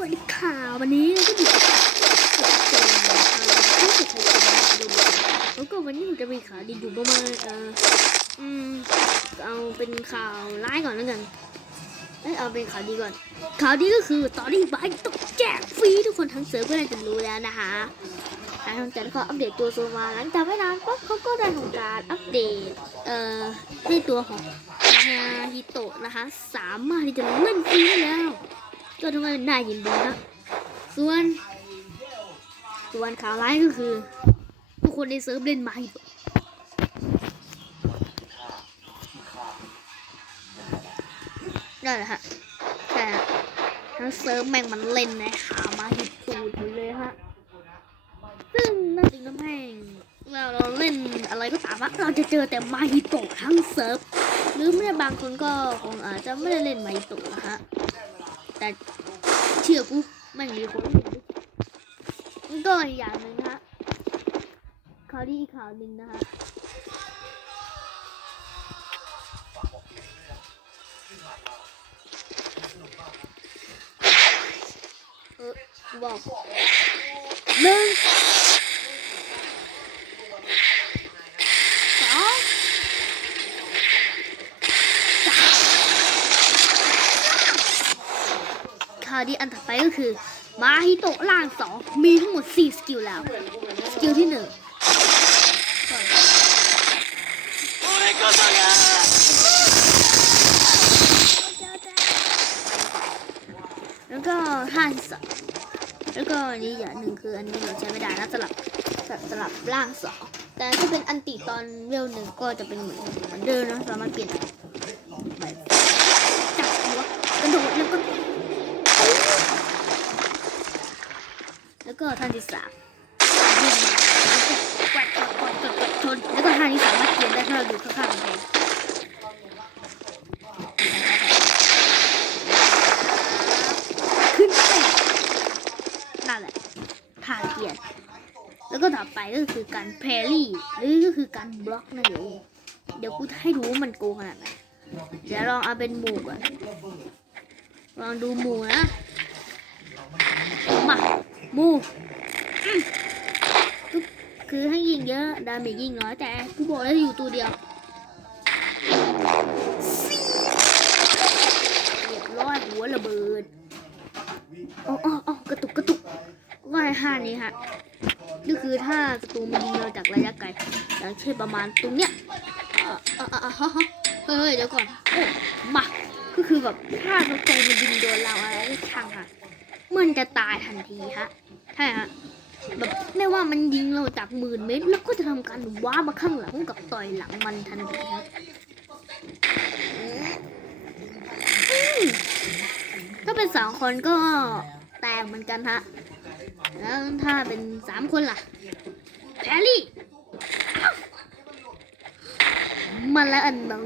วัสดีค่ะวันนี้ก็อยู่กับเจนที่สุดท้ายดูแล้วก็วันนี้ผมจะมีข่าวดีอยู่ประมาณเอออืมเอาเป็นข่าวร้ายก่อนแล้วกันเอ้ยเอาเป็นข่าวดีก่อน ข่าวดีก็คือตอนนี้บายต้องแจกฟรีทุกคนทั้งเซิร์ฟเวอร์น่าจะรู้แล้วนะคะทางจันเขาอัปเดตตัวโซมาหลังจากไม่นานก็เขาก็ได้ทำการอัปเดตเอ่อในตัวของนาฮิโตะนะคะ สามารถที่จะเล่นฟรีได้แล้ว ก็ทำให้น่ายินดีนะส่วน ส่วนข่าวร้ายก็คือทุกคนในเซิร์ฟเล่นไมาฮิโตะนั่นแหละฮะแต่ทั้งเซิร์ฟแม่งมันเล่นในหามาฮิโตะอยู่เลยฮะ ซึ่งนั่นจริงทำให้เราเราเล่นอะไรก็ตามว่าเราจะเจอแต่มาฮิโตะทั้งเซิร์ฟ หรือไม่บางคนก็คงอาจจะไม่ได้เล่นมาฮิโตะนะฮะ แต่เชื่อกูไม่มีคนเห็นนี่ก็อีกอย่างหนึ่งนะฮะข่าวดีอีกข่าวหนึ่งนะฮะเออบอกหนึ่งสองข่าวดีอันต่อไปก็คือมาฮิโตะล่างสองมีทั้งหมด 4 สกิลแล้ว สกิลที่หนึ่งแล้วก็ท่าที่สองแล้วก็อันนี้อย่างหนึ่งคืออันนี้เราใช้ไม่ได้นะสลับสลับล่างสองแต่ถ้าเป็นอันติตอนเวลหนึ่งก็จะเป็นเหมือนเดิมนะสามารถเปลี่ยนแบบจับหัวกระโดดแล้วก็ แล้วก็ท่านที่สามแกวดกวดแกวดกวดกวดชนแล้วก็ท่านี้สามารถเปลี่ยนได้ถ้าเราอยู่ข้างๆกำแพงขึ้นไปนั่นแหละท่าเปลี่ยนแล้วก็ต่อไปก็คือการแพรรี่หรือก็คือการบล็อกนั่นเองเดี๋ยวกูจะให้ดูว่ามันโกงขนาดไหนเดี๋ยวลองเอาเป็นหมู่ก่อนลองดูหมู่นะมา มูคือให้ยิงเยอะ ดาเมจยิงน้อยแต่กูบอกแล้วอยู่ตัวเดียวเรียบร้อยหัวระเบิดอ๋ออ๋อออกระตุกกระตุกก็ให้ห้านี้ฮะนี่คือถ้าศัตรูมันยิงเราจากระยะไกลอย่างเช่นประมาณตรงเนี้ยเฮ้ยเดี๋ยวก่อนมาก็คือแบบถ้าศัตรูมันยิงโดนเราอะไรก็ช่างค่ะ มันจะตายทันทีฮะใช่ฮะแบบไม่ว่ามันยิงเราจากหมื่นเมตรแล้วก็จะทำการว้ามาข้างหลังกับต่อยหลังมันทันทีครับถ้าเป็นสองคนก็แตกเหมือนกันฮะ แล้วถ้าเป็นสามคนล่ะแพรรี่ มาแล้วอันบัง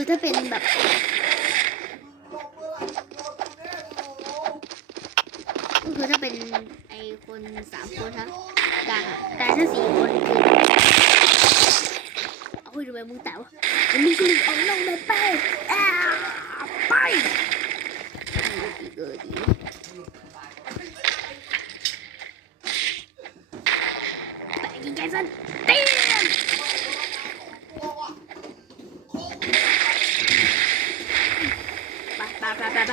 คือถ้าเป็นแบบก็คือถ้าเป็นไอคนสามคนฮะกลางอะแต่ถ้าสี่คนคือเอาไปดูไปมึงแต่วะแล้วมึงก็เลยเอาลงไปไปอ่าไปดีเกินดีไปยิงแกสันเตี้ยน ไปไปไ